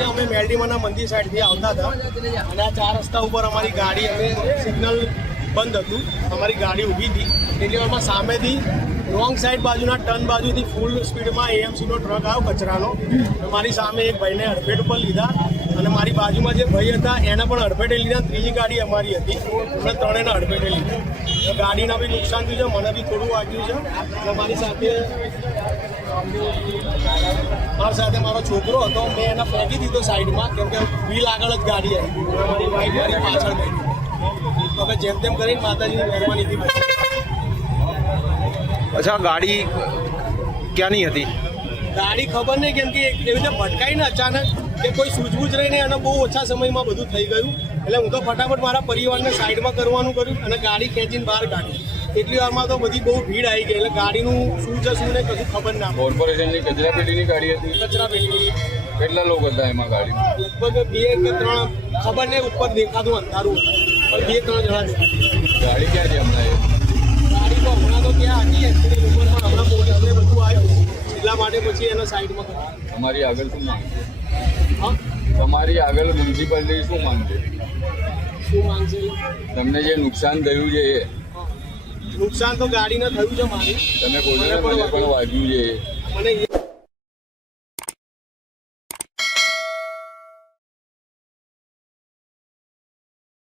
આજે અમે મેલડીમાના મંદિર સાઈડથી આવતા હતા અને આ 4 રસ્તા ઉપર અમારી ગાડી અમે સિગ્નલ બંધ હતું, અમારી ગાડી ઊભી હતી એટલી વારમાં સામેથી રોંગ સાઈડ બાજુના ટર્ન બાજુથી ફૂલ સ્પીડમાં એએમસીનો ટ્રક આવ્યો કચરાનો. મારી સામે એક ભાઈને અડફેટ પર લીધા અને મારી બાજુમાં જે ભાઈ હતા એને પણ અડફેટે લીધા. ત્રીજી ગાડી અમારી હતી, અમે ત્રણેયને અડફેટે લીધા. ગાડીના બી નુકસાન થયું છે, મને બી થોડું વાગ્યું છે અને મારી સાથે મારો છોકરો હતો, મેં એને ફેંકી દીધો સાઈડમાં કેમ કે વ્હીલ આગળ જ ગાડી આવી, મારી વાઈફ મારી પાછળ ગઈ. તો હવે જેમ તેમ કરીને માતાજીની મહેરબાનીથી બચી. અચ્છા, ગાડી ક્યાંની હતી? ગાડી ખબર નહીં કેમ કે એવી રીતે ભટકાઈ ને અચાનક કે કોઈ સૂઝબૂછ રહીને અને બહુ ઓછા સમયમાં બધું થઈ ગયું. એટલે હું તો ફટાફટ મારા પરિવારને સાઈડમાં કરવાનું કર્યું અને ગાડી ખેંચીને બહાર કાઢી. એટલી વારમાં તો બધી બહુ ભીડ આવી ગઈ એટલે ગાડીનું શું છે શું નહીં કશું ખબર ના. કોર્પોરેશનની કચરા પેટીની ગાડી હતી. કચરા પેટી. કેટલા લોકો હતા એમાં ગાડીમાં? લગભગ 2 કે 3, ખબર નહીં, ઉપર દેખાતું અંધારું પણ 2-3 જણા દેખાતું. ગાડી ક્યાં છે હમણાં? ગાડી તો હમણાં તો ક્યાં હતી એક્સિડન્ટ ઉપર, પણ હમણાં પોલીસને બધું આવ્યું એટલા માટે પછી એને સાઈડમાં કર્યું. તમારી આગળ શું માંગ છે? હા, તમારી આગળ મ્યુનિસિપાલિટી શું માંગ છે? શું માંગશે? તમને જે નુકસાન થયું છે એ? નુકસાન તો ગાડીને થયું છે મારી. તમે કોઈને પણ વાગ્યું છે? મને